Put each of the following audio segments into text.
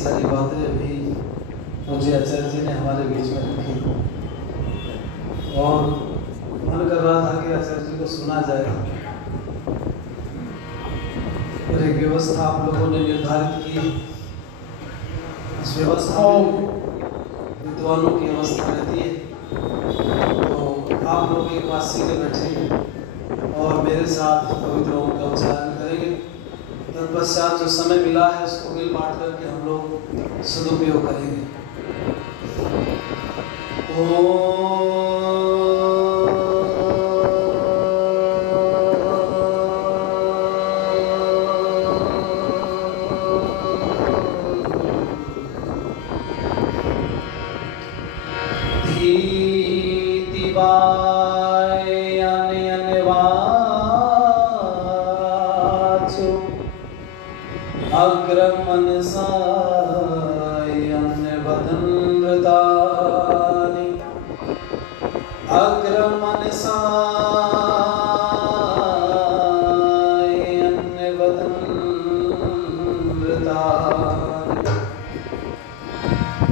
सारी बातें भी मुझे आचार्य जी ने हमारे बीच में रखी और मन कर रहा था कि आचार्य जी को सुना जाए। और एक व्यवस्था आप लोगों ने निर्धारित की, इस व्यवस्था में विद्वानों की अवस्था रहती है। तो आप लोग एक पास सीधे बैठेंगे और मेरे साथ पवित्र ओम का उच्चारण करेंगे। तत्पश्चात जो समय मिला है उसको मिल बांट करके हम लोग सदुपयोग करेंगे।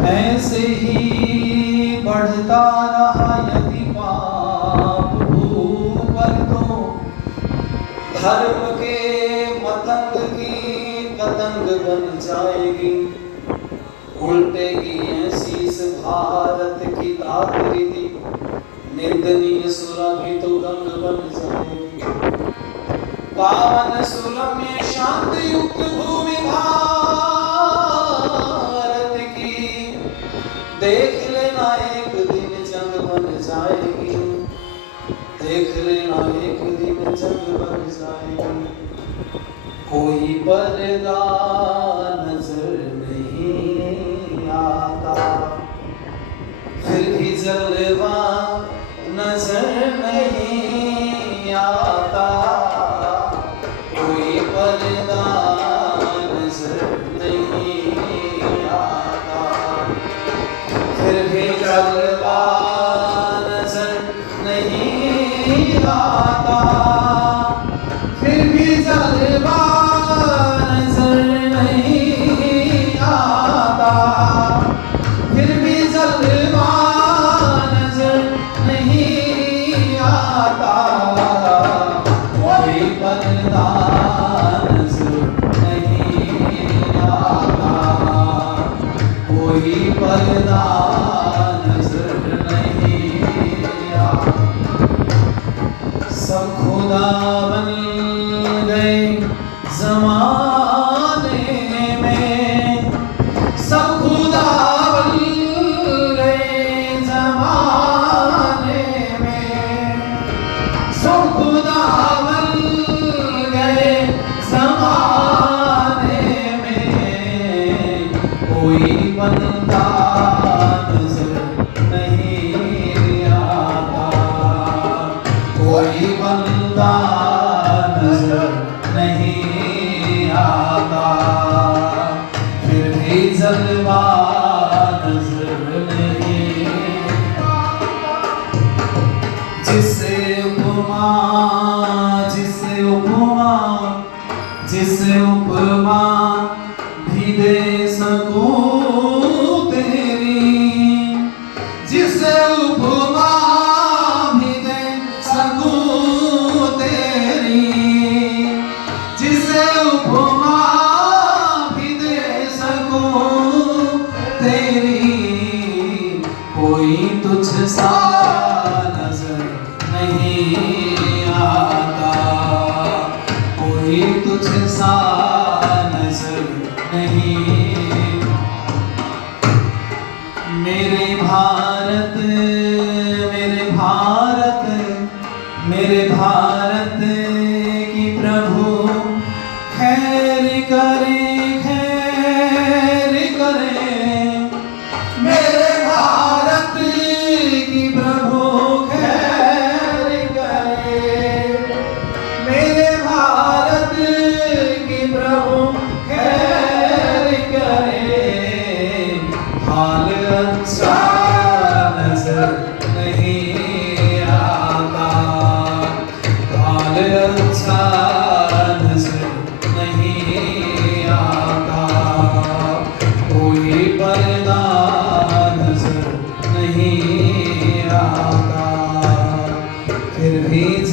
ऐसे ही बढ़ता रहा यदि पाप ऊपर तो धर्म के मतंग की पतंग बन जाएगी। उल्टेगी ऐसी इस भारत की आकृति, निंदनीय सुरभि तो गंग बन जाएगी। पावन सुरम्य शांत युक्त भूमि भारत की, देख लेना एक दिन जंग बन जाएगी। देख लेना एक दिन जंग बन जाएगी। कोई पर्दा नजर नहीं आता, फिर भी जलवा नजर नहीं आता। कोई पर्दा नजर नहीं आता, फिर भी जलवा नजर नहीं आता। फिर भी जलवा नजर नहीं आता। फिर भी जलवा नजर नहीं आता। कोई पर्दा नजर नहीं आता। कोई पर्दा नजर नहीं आता। सब खुदा बन गए ज़माने में, सब खुदा बन गए ज़माने में, सब खुदा बन गए ज़माने में। कोई बंदा नजर नहीं आता। कोई बंदा नजर नहीं आता। फिर भी जलवा नजर नहीं आता। जिसे उपमा जिसे उपमा जिसे उपमा भी दे सकूं तेरी, जिसे उपमा भी दे सकूं तेरी, जिसे उपमा भी दे सकूं तेरी। कोई तुझ सा नजर नहीं आता। कोई तुझ सा नजर नहीं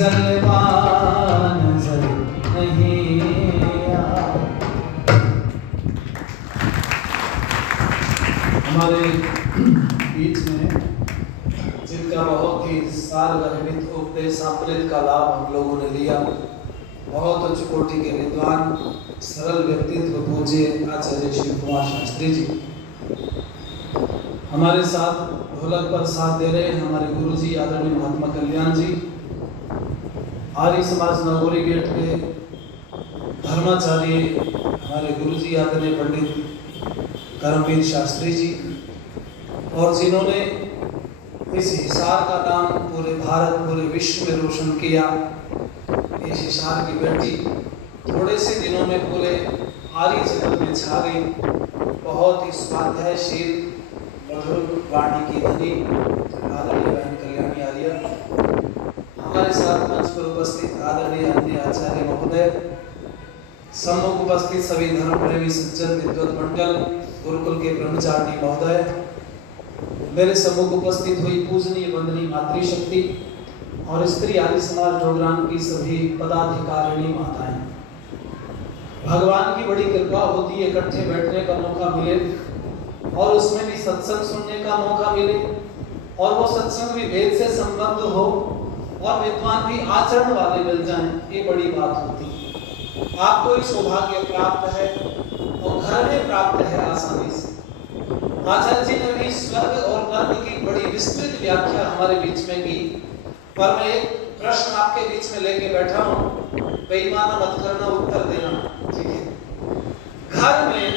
जलवा नजर नहीं आए। हमारे बीच में जिनका बहुत ही सारगर्भित उपदेशामृत का लाभ हम लोगों ने लिया, बहुत उच्च कोटि के विद्वान सरल व्यक्तित्व पूज्य आचार्य शिव कुमार शास्त्री जी, हमारे साथ ढोलक पर साथ दे रहे हमारे गुरु जी आदरणीय महात्मा कल्याण जी, आर्य समाज नगोरी गेट के धर्माचार्य हमारे गुरु जी आदरणीय पंडित करमवीर शास्त्री जी, और जिन्होंने इस हिसार का नाम पूरे भारत पूरे विश्व में रोशन किया। इस हिसार की बेटी थोड़े से दिनों में पूरे आर्य जगत में छा गई। बहुत ही स्वाध्यायशील मधुर वाणी की धनी आदरणीय बहन कल्याणी आर्य, हमारे साथ मंच पर उपस्थित आदरणीय अन्य आचार्य महोदय, सम्मुख उपस्थित सभी धर्म प्रेमी सज्जन विद्वत मंडल, गुरुकुल के ब्रह्मचारिणी महोदय, मेरे सम्मुख उपस्थित हुई पूजनीय वंदनीय मातृशक्ति और स्त्री आर्य समाज डोगरान की सभी पदाधिकारिणी माताएं, भगवान की बड़ी कृपा होती है इकट्ठे बैठने का मौका मिले और उसमें भी सत्संग सुनने का मौका मिले, और वो सत्संग भी वेद से संबद्ध हो और विद्वान भी आचरण वाले मिल जाएं, ये बड़ी बात होती है। आपको इस सौभाग्य प्राप्त है और घर में प्राप्त है आसानी से। आचार्य जी ने भी स्वर्ग और नर्क की बड़ी विस्तृत व्याख्या हमारे बीच में की, पर मैं एक प्रश्न आपके बीच में लेके बैठा हूँ, बेईमान मत करना, उत्तर देना, ठीक है। घर में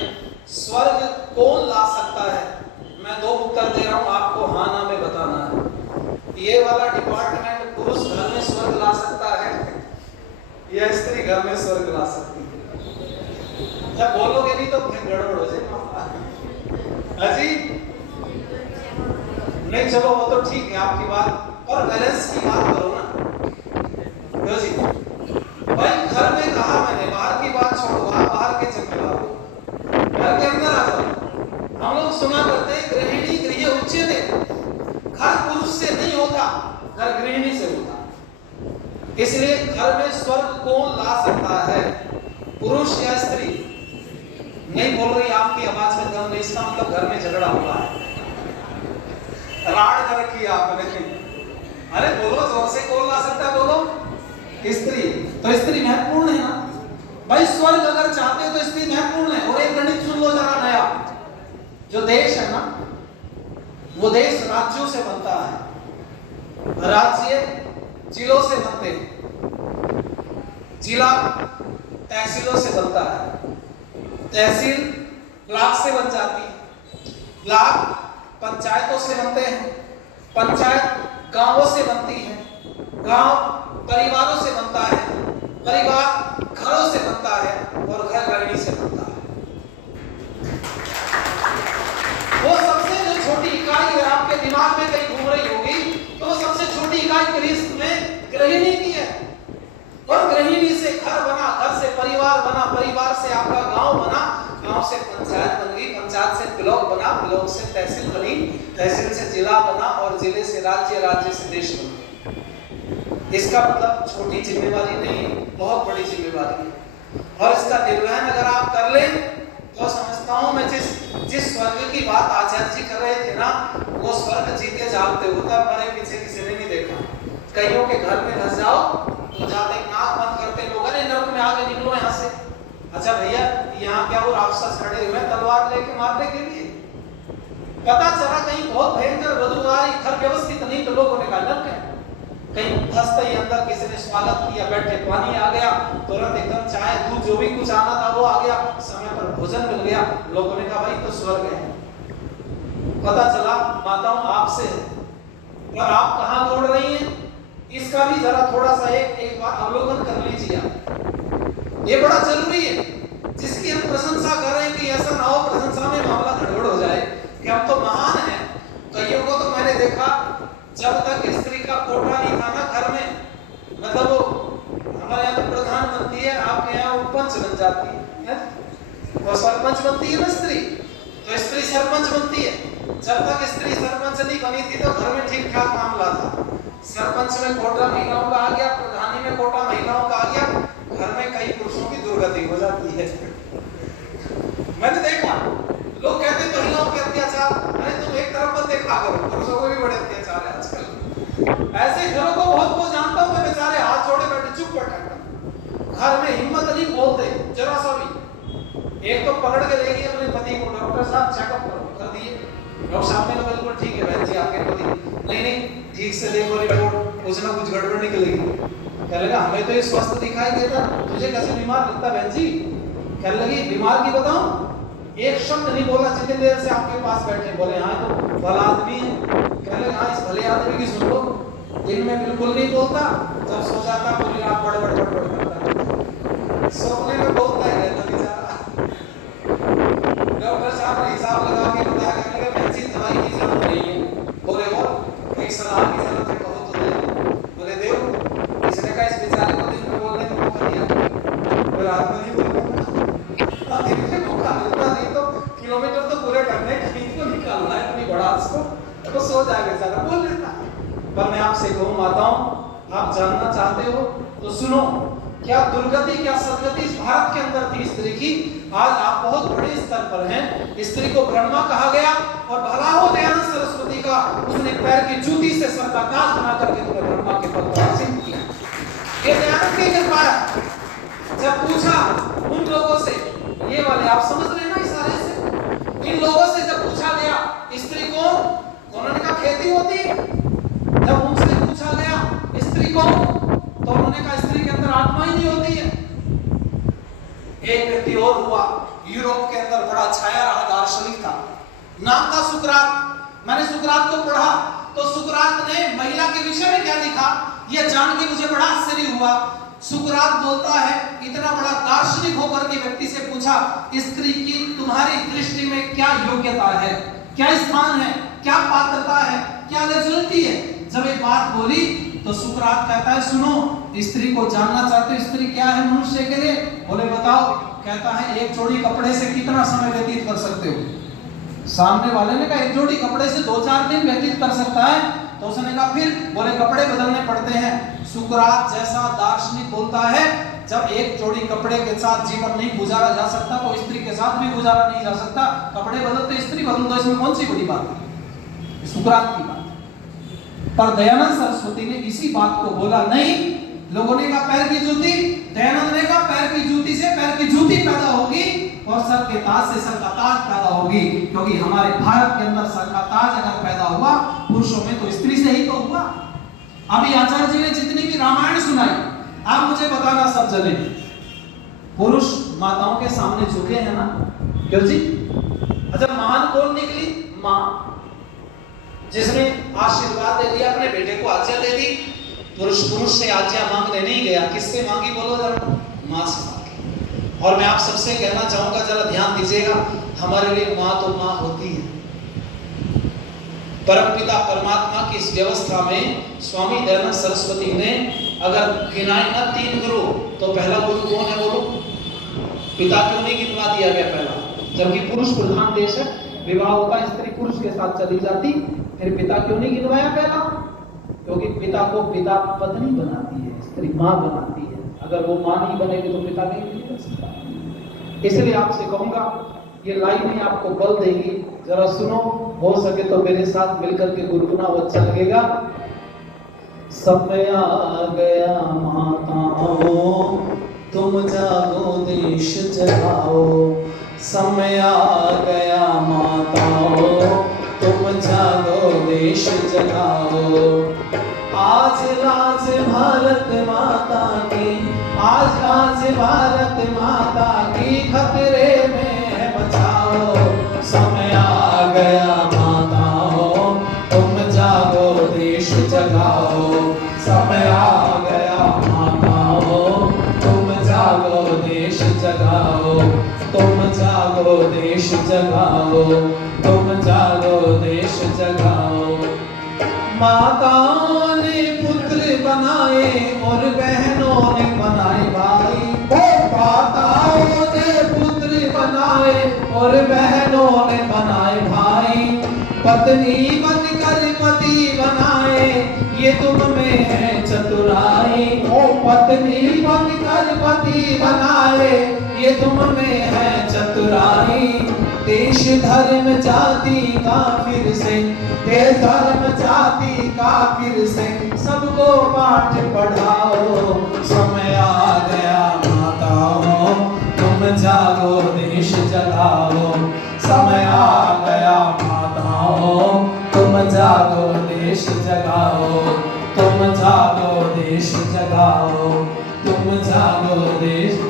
स्वर्ग कौन ला सकता है? मैं दो उत्तर दे रहा हूँ, आपको हाँ ना में बताना है। ये वाला डिपार्टमेंट पुरुष घर में स्वर्ग ला सकता है या स्त्री घर में स्वर्ग ला सकती है? जब बोलोगे नहीं तो फिर गड़बड़ हो जाएगा। अजी नहीं, चलो वो तो ठीक है आपकी बात, और बैलेंस की बात करो ना। क्यों जी भाई, घर में कहा मैंने, बाहर की बात छोड़ो, आप बाहर के जिम्मेदार हो, घर के अंदर आ जाओ। हम लोग सुना करते हैं गृहिणी गृह उच्यते, घर पुरुष से नहीं होता, घर गृहिणी से होता। इसलिए घर में स्वर्ग कौन ला सकता है, पुरुष या स्त्री? नहीं बोल रही, आपकी आवाज में दम नहीं, इसका मतलब घर में झगड़ा हुआ है, राड कर रखी आपने। अरे बोलो जोर से, कौन ला सकता है? बोलो। स्त्री। तो स्त्री महत्वपूर्ण है ना भाई, स्वर्ग अगर चाहते हो तो स्त्री महत्वपूर्ण है। और एक गणित सुन लो जरा नया, जो देश है ना, वो देश राज्यों से बनता है, राज्य जिलों से बनते हैं, जिला तहसीलों से बनता है, तहसील ब्लॉक से बन जाती है, ब्लॉक पंचायतों से बनते हैं, पंचायत गांवों से बनती है, गांव परिवारों से बनता है, परिवार घरों से बनता है, और घर गृहिणी से बनता है। वो सबसे जो छोटी इकाई है आपके दिमाग में कहीं घूम रही होगी, तो वो सबसे छोटी इकाई क्रिस्त में गृहिणी की है। और गृहिणी से घर बना, घर से परिवार बना, परिवार से आपका गांव बना, गांव से पंचायत बन गई, पंचायत से ब्लॉक बना, ब्लॉक से तहसील बनी, तहसील से जिला बना, और जिले से राज्य, राज्य से देश बना। इसका मतलब छोटी जिम्मेवारी नहीं, बहुत बड़ी जिम्मेवारी है। और इसका निर्वहन अगर आप कर लें तो समझता हूं मैं, जिस स्वर्ग की बात आचार्य जी कर रहे थे ना, वो स्वर्ग जीते जागते होता, मरे पीछे किसी ने नहीं देखा। कईयों के घर में घुस जाओ तो जाते नाक बंद करते लोग, अरे नरक में आगे निकलो यहाँ से। अच्छा भैया, यहाँ क्या वो राक्षस खड़े हुए तलवार लेके मारने के लिए? पता चला कहीं बहुत भयंकर बदबूदार, घर व्यवस्थित नहीं, तो लोगों ने कहा नरक है। कहीं फंसते ही अंदर किसी ने स्वागत किया, बैठे, पानी आ गया, तुरंत एकदम चाय दूध जो भी कुछ आना था वो आ गया, समय पर भोजन मिल गया, लोगों ने कहा भाई तो स्वर्ग है। पता चला माताओं आपसे है, पर आप कहाँ दौड़ रही हैं, इसका भी जरा थोड़ा सा एक बार अवलोकन कर लीजिए आप। ये बड़ा जरूरी है, जिसकी हम प्रशंसा कर रहे हैं कि ऐसा ना हो प्रशंसा में मामला गड़बड़ हो जाए कि हम तो महान हैं। कईयों को तो मैंने देखा, जब तक स्त्री का कोटा नहीं था ना घर में, मतलब वो हमारे यहाँ तो प्रधानमंत्री है, आपके यहाँ वो पंच बन जाती है, वो सरपंच बनती है ना स्त्री, तो स्त्री सरपंच बनती है। जब तक स्त्री सरपंच नहीं बनी थी तो घर में ठीक ठाक मामला था। सरपंच में कोटा महिलाओं का आ गया, प्रधान में कोटा महिलाओं का आ गया, घर में कई पुरुषों की दुर्गति हो जाती है। मैंने देखा लोग कहते हैं महिलाओं के अत्याचार, अरे तुम एक तरफ मत देखा करो, पुरुषों को भी बड़े अत्याचार है आजकल। ऐसे घरों को बहुत को जानता हूं मैं, बेचारे हाथ जोड़े बैठे चुप बैठे, घर में हिम्मत नहीं बोलते जरा सा भी। एक तो पकड़ के ले गई अपने पति को, डॉक्टर साहब चेकअप करो, कर दिए। डॉक्टर साहब ने कहा बिल्कुल ठीक है बहन जी आपके पति, नहीं ठीक से देखो रिपोर्ट, कुछ ना कुछ गड़बड़ निकलेगी। कहने लगा हमें तो ये स्वस्थ दिखाई देता, तुझे कैसे बीमार लगता बहन जी? कहने लगी बीमार की बताऊं? एक शब्द नहीं बोला जितनी देर से आपके पास बैठे। बोले हाँ तो भला आदमी है। कहने लगे हाँ इस भले आदमी की सुन लो, दिन में बिल्कुल नहीं बोलता, जब सो जाता पूरी रात बड़बड़ करता, सोने में बोलता ही रहता बेचारा। डॉक्टर साहब ने हिसाब लगा के बताया, कहने लगे बहन जी दवाई की जरूरत नहीं है। बोले और एक सलाह की जरूरत है, कहो तो दे। बोले देव, इसने कहा इस बेचारे को दिन में बोलने का मौका दिया, बोले रात में नहीं बोलता, दिन में मौका मिलता नहीं तो किलोमीटर तो पूरे करने, कहीं को निकालना है अपनी बड़ास को, तो सो जाए बेचारा, बोल लेता। पर मैं आपसे कहूं माताओं, आप जानना चाहते हो तो सुनो, क्या दुर्गति क्या सदगति इस भारत के अंदर थी स्त्री की। आज आप बहुत बड़े स्तर पर हैं, स्त्री को ब्रह्मा कहा गया, और भला हो दयानंद सरस्वती का, उसने पैर की जूती से सर का ताज बना करके तुम्हें ब्रह्मा के पद पर आसीन किया। ये दयानंद की कृपा है। जब पूछा उन लोगों से, ये वाले आप समझ रहे ना इशारे से, इन लोगों से जब पूछा गया स्त्री कौन, उन्होंने कहा खेती होती है। जब उनसे पूछा गया स्त्री कौन, तो उन्होंने कहा स्त्री के अंदर आत्मा ही नहीं होती है। एक व्यक्ति और हुआ, यूरोप के अंदर बड़ा छाया रहा दार्शनिक था, नाम था सुकरात। मैंने सुकरात को पढ़ा तो सुकरात ने महिला के विषय में क्या लिखा, यह जान के मुझे बड़ा आश्चर्य हुआ। सुकरात बोलता है, इतना बड़ा दार्शनिक होकर के व्यक्ति से पूछा, स्त्री की तुम्हारी दृष्टि में क्या योग्यता है, क्या स्थान है, क्या पात्रता है, क्या एलिजिबिलिटी है। जब एक बात बोली तो सुकरात कहता है सुनो, स्त्री को जानना चाहते हो स्त्री क्या है मनुष्य के लिए? बोले बताओ। कहता है एक जोड़ी कपड़े से कितना समय व्यतीत कर सकते हो? सामने वाले ने कहा एक जोड़ी कपड़े से 2-4 दिन व्यतीत कर सकता है। तो उसने कहा फिर? बोले कपड़े बदलने पड़ते हैं। सुकरात जैसा दार्शनिक बोलता है जब एक जोड़ी कपड़े के साथ जीवन नहीं गुजारा जा सकता तो स्त्री के साथ भी गुजारा नहीं जा सकता। कपड़े बदलते स्त्री बदल दो, इसमें कौन सी बड़ी बात है? सुकरात की बात। पर दयानंद सरस्वती ने इसी बात को बोला नहीं। लोगों ने कहा पैर की जूती, दयानंद ने कहा पैर की जूती से पैर की जूती पैदा होगी और सर के ताज से सर का ताज पैदा होगी, क्योंकि हमारे भारत के अंदर सर का ताज अगर पैदा हुआ पुरुषों में तो स्त्री से ही तो हुआ। अभी आचार्य जी ने जितनी भी रामायण सुनाई, आप मुझे बताना सब जने पुरुष माताओं के सामने झुके हैं ना? क्यों जी? अच्छा महान कौन निकली? माँ, जिसने आशीर्वाद दे दिया, अपने बेटे को आज्ञा दे दी। पुरुष से आज्ञा मांगने नहीं गया, किससे मांगी बोलो जरा? माँ से मांगी। और मैं आप सबसे कहना चाहूंगा जरा ध्यान दीजिएगा, हमारे लिए माँ तो माँ होती है। परमपिता परमात्मा की इस व्यवस्था में स्वामी दयानंद सरस्वती ने अगर गिनाए ना 3 गुरु, तो पहला गुरु कौन है बोलो? पिता क्यों नहीं गिनवा दिया गया पहला? जबकि पुरुष प्रधान देश है, विवाह होता स्त्री पुरुष के साथ चली जाती, फिर पिता क्यों नहीं गिनवाया पहला? क्योंकि पिता को पिता पत्नी बनाती है, स्त्री मां बनाती है। अगर वो मां नहीं बनेगी तो पिता नहीं बन सकता। इसलिए आपसे कहूंगा ये लाइनें आपको बल देगी, जरा सुनो, हो सके तो मेरे साथ मिलकर के गुनगुनाओ, अच्छा लगेगा। समय आ गया माताओं तुम जागो देश जगाओ, समय आ गया माताओं तुम जागो देश जगाओ। आज लाज भारत माता की, आज लाज भारत माता की खतरे में है बचाओ। समय आ गया माताओं तुम जागो देश जगाओ, समय आ गया माताओं तुम जागो देश जगाओ, तुम जागो देश जगाओ, तुम जागो देश जगाओ। माताओं ने पुत्र बनाए और बहनों ने बनाए भाई, माताओं ने पुत्र बनाए और बहनों ने बनाए भाई, पत्नी बनकर पति बनाए ये तुम में है चतुराई, ओ पत्नी बनकर पति बनाए, ये तुम में है चतुराई। देश धर्म जाति का फिर से, देश धर्म जाति का फिर से सबको पाठ पढ़ाओ। समय आ गया माताओं, तुम जागो देश जगाओ। समय आ गया माताओं, तुम जागो देश जगाओ। तुम जागो देश जगाओ, तुम जागो देश।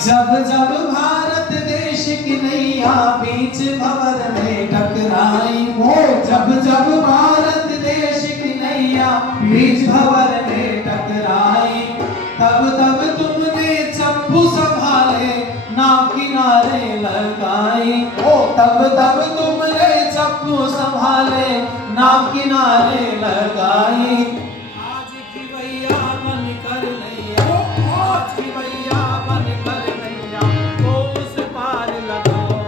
जब जब भारत देश की नैया बीच भंवर में टकराई, वो जब जब भारत देश की नैया बीच भंवर में टकराई, तब तब तुमने चप्पू संभाले नाव किनारे लगाई। ओ तब तब तुमने चप्पू संभाले नाव किनारे लगाई। आज की भैया बन कर नैया, आज की भैया बन कर नैया तो उस पार लगाओ।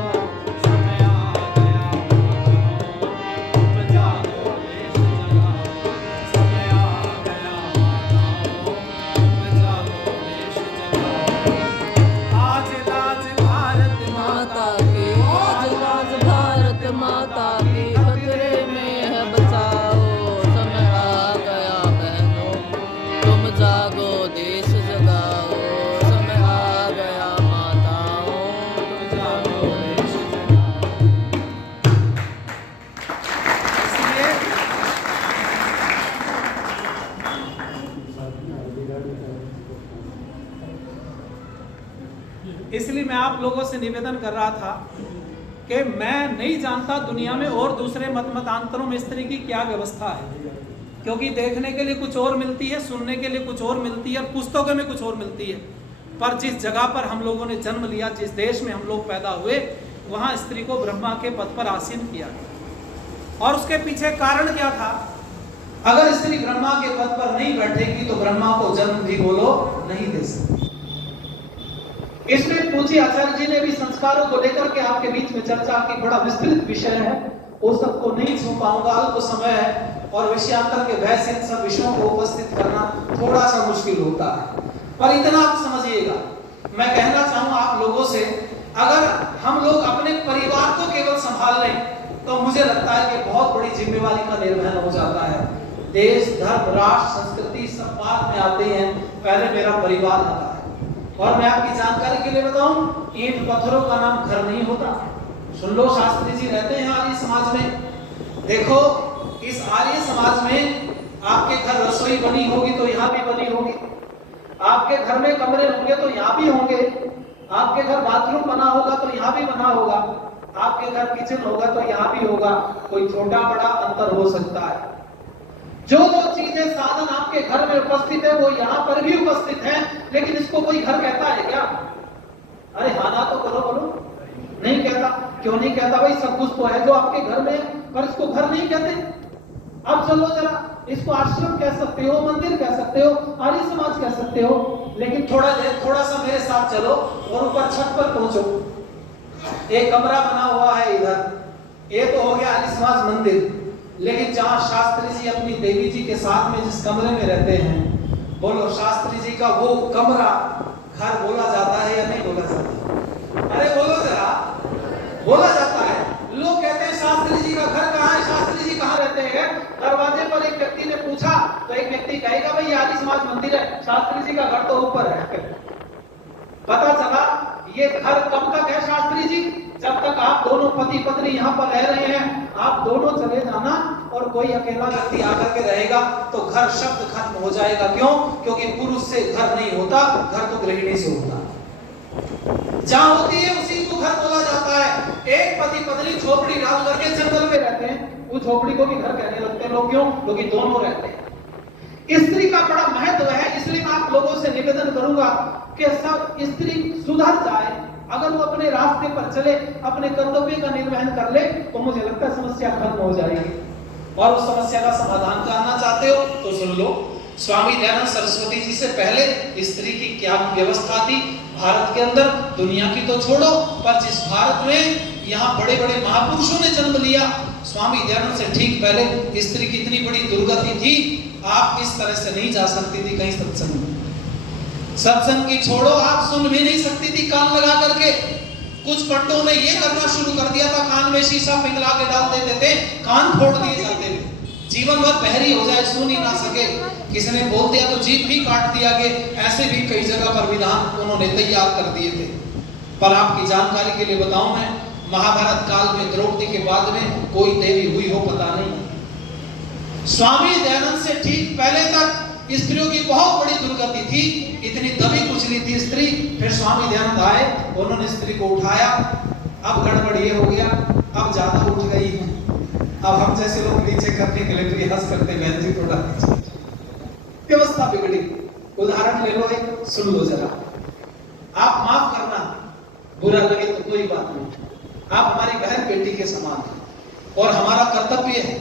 समय आ गया तुम जागो देश जगाओ। समय आ गया तुम जागो देश जगाओ। आज राज भारत माता की, आज राज भारत माता की खतरे में है, बचाओ। समय आ गया बहनों, तुम जागो देश जगाओ। समय आ गया माताओं, तुम जागो देश जगाओ। इसलिए मैं आप लोगों से निवेदन कर रहा था कि मैं नहीं जानता दुनिया में और दूसरे मतांतरों में स्त्री की क्या व्यवस्था है, क्योंकि देखने के लिए कुछ और मिलती है, सुनने के लिए कुछ और मिलती है, पुस्तकों में कुछ और मिलती है। पर जिस जगह पर हम लोगों ने जन्म लिया, जिस देश में हम लोग पैदा हुए, वहाँ स्त्री को ब्रह्मा के पद पर आसीन किया गया। और उसके पीछे कारण क्या था? अगर स्त्री ब्रह्मा के पद पर नहीं बैठेगी तो ब्रह्मा को जन्म भी बोलो नहीं दे सकती। इसमें पूज्य आचार्य जी ने भी संस्कारों को लेकर के आपके बीच में चर्चा की। बड़ा विस्तृत विषय है, वो सबको नहीं छू पाऊंगा, अल्प समय है और विषयांतर के भय से इन सब विषयों को उपस्थित करना थोड़ा सा मुश्किल होता है। पर इतना आप समझिएगा, मैं कहना चाहूंगा आप लोगों से, अगर हम लोग अपने परिवार को केवल संभाल लें तो मुझे लगता है कि बहुत बड़ी जिम्मेवारी का निर्वहन हो जाता है। देश, धर्म, राष्ट्र, संस्कृति सब बाद में आते हैं, पहले मेरा परिवार आता है। और मैं आपकी जानकारी के लिए बताऊं, ईंट पत्थरों का नाम घर नहीं होता। सुन लो, शास्त्री जी रहते हैं आर्य समाज में। देखो, इस आर्य समाज में आपके घर रसोई बनी होगी तो यहाँ भी बनी होगी, आपके घर में कमरे होंगे तो यहाँ भी होंगे, आपके घर बाथरूम बना होगा तो यहाँ भी बना होगा, आपके घर किचन होगा तो यहाँ भी होगा। कोई छोटा बड़ा अंतर हो सकता है। जो जो चीजें साधन आपके घर में उपस्थित है वो यहाँ पर भी उपस्थित है, लेकिन इसको कोई घर कहता है क्या? अरे हाँ ना तो करो, बोलो। नहीं कहता। क्यों नहीं कहता? भाई सब कुछ तो है जो आपके घर में, पर इसको घर नहीं कहते। अब चलो जरा, इसको आश्रम कह सकते हो, मंदिर कह सकते हो, आर्य समाज कह सकते हो, लेकिन थोड़ा सा मेरे साथ चलो और ऊपर छत पर पहुंचो। एक कमरा बना हुआ है इधर, ये तो हो गया आर्य समाज मंदिर। लेकिन जहां शास्त्री जी अपनी देवी जी के साथ में जिस कमरे में रहते हैं, बोलो शास्त्री जी का वो कमरा घर बोला जाता है या नहीं बोला जाता? अरे बोलो जरा, बोला जाता है। लोग कहते हैं शास्त्री जी का घर कहाँ है, शास्त्री जी कहाँ रहते हैं? दरवाजे पर एक व्यक्ति ने पूछा तो एक व्यक्ति कहेगा भाई आर्य समाज मंदिर है, शास्त्री जी का घर तो ऊपर है। पता चला ये घर कब तक है शास्त्री जी? जब तक आप दोनों पति पत्नी यहाँ पर रह रहे हैं। आप दोनों चले जाना और कोई अकेला व्यक्ति आकर के रहेगा तो घर शब्द खत्म हो जाएगा। क्यों? क्योंकि पुरुष से घर नहीं होता, घर तो गृहिणी से होता है। जहां होती है उसी को घर बोला जाता है। एक पति पत्नी झोपड़ी डाल करके जंगल में रहते हैं, वो झोपड़ी को भी घर कहने लगते हैं लोग। क्यों? क्योंकि दोनों रहते हैं। स्त्री का बड़ा महत्व है, इसलिए मैं आप लोगों से निवेदन करूंगा कि सब स्त्री सुधर जाए। अगर वो अपने रास्ते पर चले, अपने कर्तव्य का निर्वहन कर ले, तो मुझे लगता है समस्या खत्म हो जाएगी। और उस समस्या का समाधान करना चाहते हो तो सुन लो, स्वामी दयानंद सरस्वती जी से पहले स्त्री की क्या व्यवस्था थी, भारत के अंदर, दुनिया की तो छोड़ो, पर जिस भारत में यहाँ बड़े बड़े महापुरुषों ने जन्म लिया, स्वामी दयानंद से ठीक पहले स्त्री की इतनी बड़ी दुर्गति थी, आप इस तरह से नहीं जा सकती थी कहीं सत्संग में। सत्संग की छोड़ो, आप सुन भी नहीं सकती थी कान लगा करके। कुछ पंडों ने ये करना शुरू कर दिया था, कान में शीशा पिघला के डाल देते थे, कान फोड़ दिए जाते थे, जीवन भर बहरी हो जाए, सुन ही ना सके। किसी ने बोल दिया तो जीभ भी काट दिया गया। ऐसे भी कई जगह पर विधान उन्होंने तैयार कर दिए थे। पर आपकी जानकारी के लिए बताऊं, मैं महाभारत काल में द्रौपदी के बाद में कोई देवी हुई हो पता नहीं। स्वामी दयानंद से ठीक पहले तक स्त्रियों की बहुत बड़ी दुर्गति थी, इतनी दबी कुचली थी स्त्री। फिर स्वामी दयानंद आए, उन्होंने स्त्री को उठाया। अब गड़बड़ ये हो गया, अब ज्यादा उठ गई है, अब हम जैसे लोग नीचे करने के लिए प्रयास करते, बहन जी थोड़ा व्यवस्था बिगड़ी। उदाहरण ले लो, एक सुन लो जरा। आप माफ करना, बुरा लगे तो कोई बात नहीं, आप हमारी बहन बेटी के समान हैं और हमारा कर्तव्य है।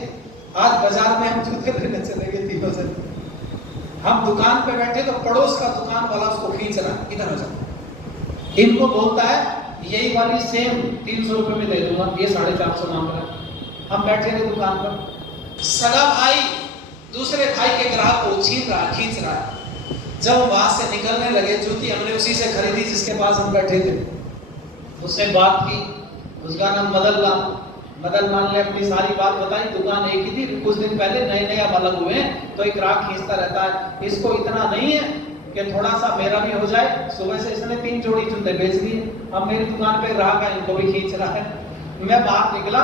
आज बाजार में हम जूते लेने चले गए तीनों जन, हम दुकान पे बैठे तो पड़ोस का दुकान वाला उसको खींच रहा है, इधर हो जाओ। इनको बोलता है यही वाली सेम 300 रुपए में दे दूंगा, ये 450 मांग रहा है। हम बैठे थे दुकान पर, सगा भाई दूसरे भाई के ग्राहक को छीन रहा है, खींच रहा है। जब हम वहां से निकलने लगे, जूती हमने उसी से खरीदी जिसके पास हम बैठे थे। उससे बात की, उसका नाम मदन लाल। मदन लाल ने अपनी सारी बात बताई। दुकान एक ही थी, कुछ दिन पहले नए नए अलग हुए हैं, तो एक ग्राहक खींचता रहता है। इसको इतना नहीं है कि थोड़ा सा मेरा भी हो जाए। सुबह से इसने 3 जोड़ी जूते बेच दिए। अब मेरी दुकान पे ग्राहक है, इनको भी खींच रहा है। मैं बाहर निकला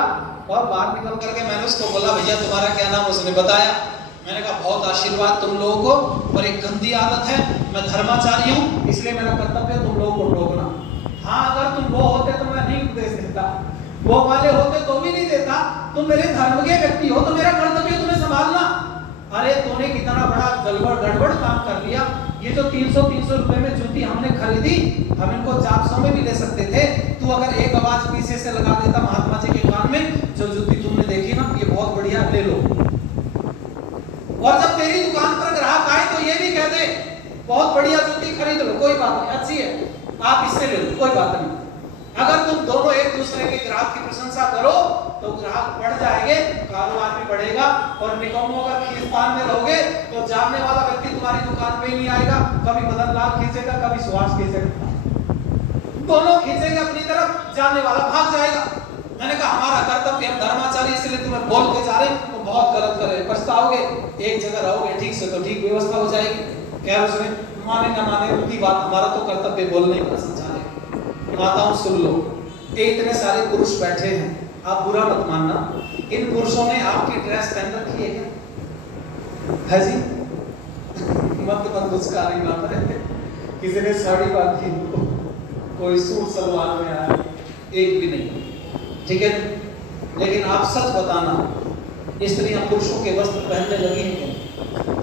और बाहर निकल करके मैंने उसको बोला, भैया तुम्हारा क्या नाम? उसने बताया। मैंने कहा बहुत आशीर्वाद तुम लोगों को, पर एक गंदी आदत है, मैं धर्माचारी हूँ, इसलिए मेरा कर्तव्य है तुम लोगों को टोकना। हाँ, अगर तुम वो होते तो मैं नहीं उपदेश देता, वो वाले होते तो भी नहीं देता। तुम मेरे धर्म के व्यक्ति हो तो मेरा कर्तव्य तुम्हें संभालना। अरे तूने कितना बड़ा गड़बड़ काम कर लिया। ये जो 300 रुपए में जूती हमने खरीदी, हम इनको 400 में भी ले सकते थे। तू अगर एक आवाज पीछे से लगा देता महात्मा जी के कान में, जो जूती तुमने देखी ना ये बहुत बढ़िया, ले लो। और जब तेरी दुकान पर ग्राहक आए तो ये भी कह दे बहुत बढ़िया जूती खरीद लो, कोई बात नहीं, अच्छी है, आप इससे ले लो, कोई बात नहीं। अगर तुम दोनों एक दूसरे के ग्राहक की प्रशंसा करो तो ग्राहक बढ़ जाएंगे, कारोबार भी बढ़ेगा। और निकम्मों का खींचतान में रहोगे तो जानने वाला व्यक्ति तुम्हारी दुकान पे ही नहीं आएगा। कभी मदन लाल खींचेगा, कभी सुभाष खींचेगा, दोनों खींचेंगे अपनी तरफ, जानने वाला भाग जाएगा। मैंने कहा हमारा कर्तव्य, हम धर्माचारी, इसलिए तुम्हें बोल के जा रहे तो बहुत गलत कर रहे, पछताओगे। एक जगह रहोगे ठीक से तो ठीक व्यवस्था हो जाएगी। क्या उसने माने न माने उनकी बात, हमारा तो कर्तव्य बोलने का, समझाने। माताओं सुन लो, इतने सारे पुरुष बैठे हैं, आप बुरा मत मानना, इन पुरुषों ने आपकी ड्रेस पहन रखी है क्या? है जी? मत मुस्कुरा रही बात है। किसी ने साड़ी बांधी, कोई सूट सलवार में आया, एक भी नहीं, ठीक है। लेकिन आप सच बताना, स्त्रियां पुरुषों के वस्त्र पहनने लगी हैं क्या?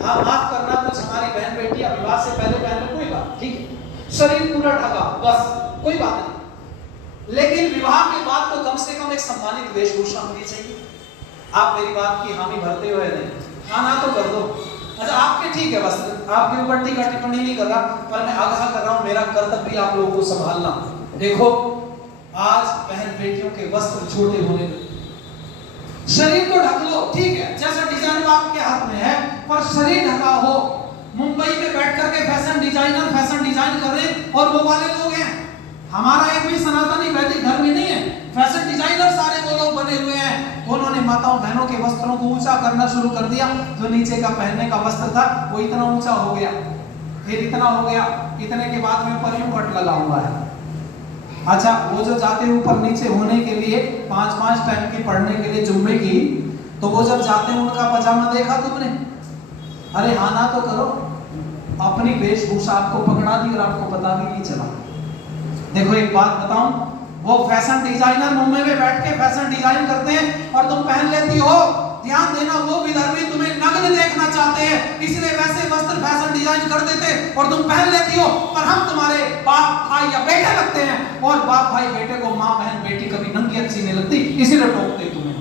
हाँ, माफ करना, कुछ हमारी बहन बेटियां विवाह से पहले पहन ले, कोई बात, ठीक है, शरीर पूरा ढका, बस कोई बात नहीं। लेकिन विवाह के बाद तो कम से कम एक सम्मानित वेशभूषा होनी चाहिए। आप मेरी बात की हामी भरते हो या नहीं? हाँ ना तो कर दो। अच्छा आपके ठीक है, बस आपके ऊपर टीका टिप्पणी नहीं कर रहा, पर मैं आगाह कर रहा हूं, मेरा कर्तव्य आप लोगों को संभालना। देखो आज बहन बेटियों के वस्त्र छोटे होने लगे, शरीर को ढक लो, ठीक है, जैसा डिजाइन आपके हाथ में है, पर शरीर ढका हो। मुंबई में बैठ करके फैशन डिजाइनर फैशन डिजाइन कर रहे हैं और वो वाले लोग हैं। हमारा एक भी सनातनी वैदिक धर्म ही नहीं है, फैशन डिजाइनर सारे वो लोग बने हुए हैं। उन्होंने माताओं बहनों के वस्त्रों को ऊंचा करना शुरू कर दिया। जो नीचे का पहनने का वस्त्र था वो इतना ऊंचा हो गया, फिर इतना हो गया, इतने के बाद में ऊपर यूं कट लगा हुआ है। अच्छा, वो जो जाते ऊपर नीचे होने के लिए 5-5 टाइम की पढ़ने के लिए जुम्मे की, तो वो जब जाते हैं उनका पजामा देखा तुमने? अरे हाँ ना तो करो, अपनी वेशभूषा आपको पकड़ा दी और आपको पता भी नहीं चला। देखो एक बात बताऊं, वो फैशन डिजाइनर मुंबई में बैठ के फैशन डिजाइन करते हैं और तुम पहन लेती हो। ध्यान देना, वो विधर्मी तुम्हें नग्न देखना चाहते हैं, इसलिए वैसे वस्त्र फैशन डिजाइन कर देते और तुम पहन लेती हो। पर हम तुम्हारे बाप भाई या बेटे लगते हैं, और बाप भाई बेटे को माँ बहन बेटी कभी नंगी अच्छी नहीं लगती, इसीलिए टोकते तुम्हें।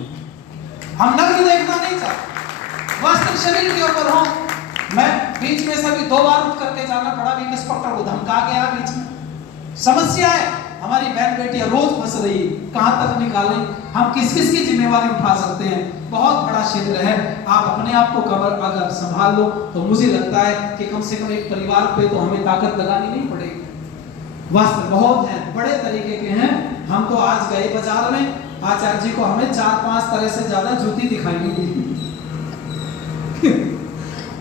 हम नग्न देखना नहीं चाहते, वस्त्र शरीर के ऊपर हो। मैं बीच में से भी 2 बार उठ करके जाना पड़ा, भी इंस्पेक्टर को धमका गया बीच में। समस्या है, हमारी बहन बेटियां रोज फंस रही है, कहां तक निकालें, हम किस किस की जिम्मेवारी उठा सकते हैं। बहुत बड़ा क्षेत्र है, आप अपने आप को कवर अगर संभाल लो तो मुझे लगता है कि कम से कम एक परिवार पे तो हमें ताकत लगानी नहीं पड़ेगी। वस्त्र बहुत हैं, बड़े तरीके के हैं। हम तो आज गए बाजार में, आचार्य जी को हमें 4-5 तरह से ज्यादा जूती दिखाई नहीं दी।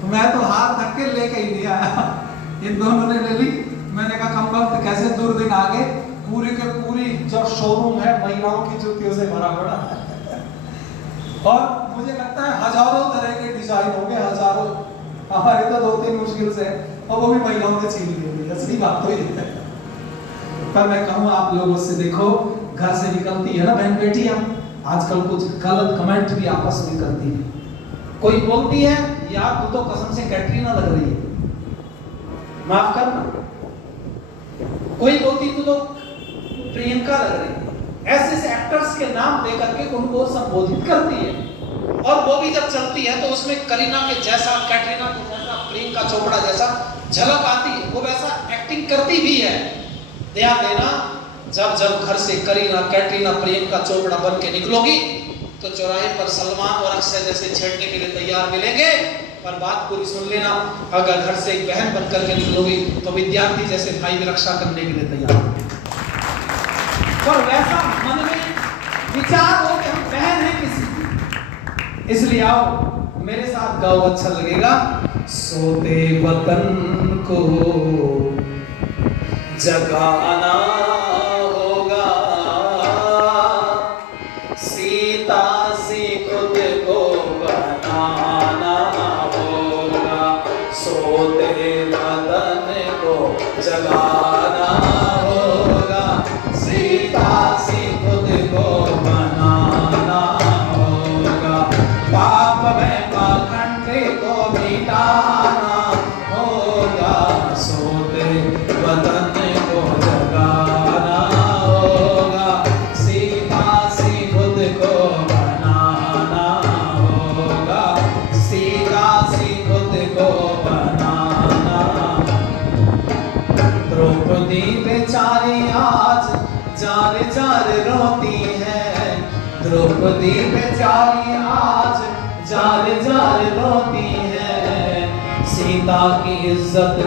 मैं तो हाथ धक के लेके ही नहीं आया, इन दोनों ने ले ली। मैंने कहा कम वक्त कैसे दूर दिन आगे, पूरी के पूरी जो शोरूम है महिलाओं की जूतियों से भरा पड़ा है। और मुझे लगता है हजारों तरह के डिजाइन होंगे, हजारों, हमारे तो 2-3 मुश्किल से, और वो भी महिलाओं ने छीन ली। असली बात तो ये है। पर मैं कहूँ आप लोगों से, देखो घर से निकलती है ना बहन बेटियां, आजकल कुछ गलत कमेंट भी आपस में करती है। कोई बोलती है यार तू तो कसम से कैटरीना लग रही है, माफ करना। कोई बोलती तू तो प्रियंका लग रही है। ऐसे ऐसे एक्टर्स के नाम दे करके उनको संबोधित करती है, और वो भी जब चलती है तो उसमें करीना के जैसा, कैटरीना के जैसा, प्रियंका चोपड़ा जैसा झलक आती है, वो वैसा एक्टिंग करती भी है। ध्यान देना, जब जब घर से करीना, कैटरीना, प्रियंका चोपड़ा बन के निकलोगी तो चौराहे पर सलमान और अक्षय जैसे छेड़ने के लिए तैयार मिलेंगे। पर बात पूरी सुन लेना, अगर घर से एक बहन बनकर के निकलोगी तो विद्यार्थी जैसे भाई की रक्षा करने के लिए तैयार। और वैसा मन में विचार हो कि हम बहन हैं किसी। इसलिए आओ मेरे साथ गाओ, अच्छा लगेगा। सोते वतन को जगाना होगा, सीता सी खुद को बनाना होगा। सोते वतन को जगाना होगा, सीता सी खुद को बनाना होगा। पाप में पाखंड को मिटाना होगा, सोते वतन को जगाना होगा, सीता सी खुद को बनाना होगा, सीता सी खुद को बनाना। द्रौपदी बेचारी आज जार जार रोती है, द्रौपदी बेचारी आज जार जार रोती है। सीता की इज्जत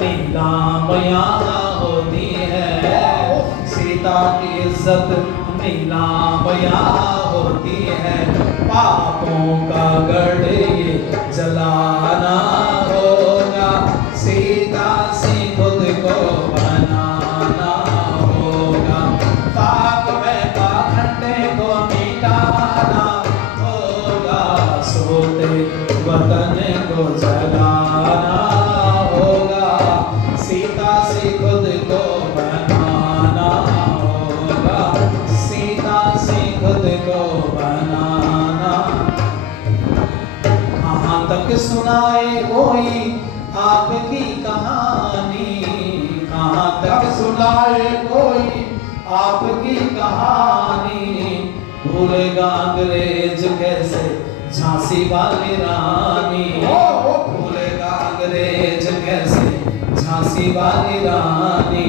नीलामया होती है, सीता की इज्जत नीलामया होती है। पापों का गढ़ ये जलाना होगा, सीता सी खुद को बनाना होगा। पाप में पाखंड को मिटाना होगा, सोते वतन को जगाना होगा, सीता से खुद को बनाना होगा, सीता से खुद को बनाना। कहाँ तक सुनाए कोई आपकी कहानी, कहाँ तक सुनाए कोई आपकी कहानी। भूलेगा अंग्रेज कैसे झांसी वाली रानी, भूलेगा अंग्रेज कैसे झांसी वाली रानी।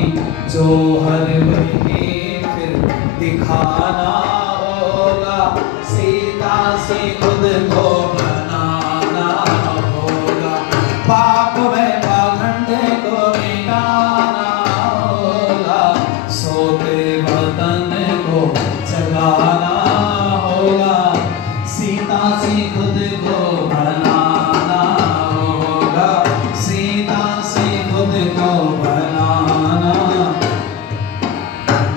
जो हर वही फिर दिखाना होगा, सीता से खुद को बनाना होगा। पाप में पाखंड को मिटाना होगा, सोते वतन को जगाना होगा, सीता से खुद को बनाना होगा, सीता से खुद को बनाना।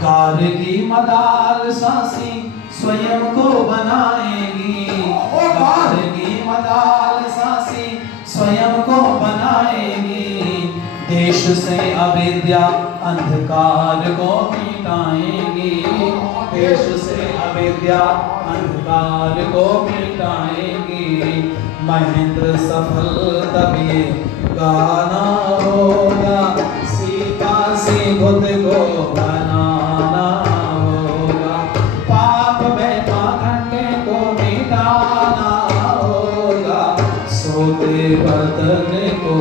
कारगी मदाल सासी स्वयं को बनाएगी, कारगी मदाल सासी स्वयं को बनाएगी। देश से अविद्या अंधकार को मिटाएगी, देश से अविद्या अंधकार को मिटाएगी। महेंद्र सफल तब ये गाना होगा, सीता से खुद को बनाना होगा। पाप में पाखंड को मिटाना होगा, सोते वतन को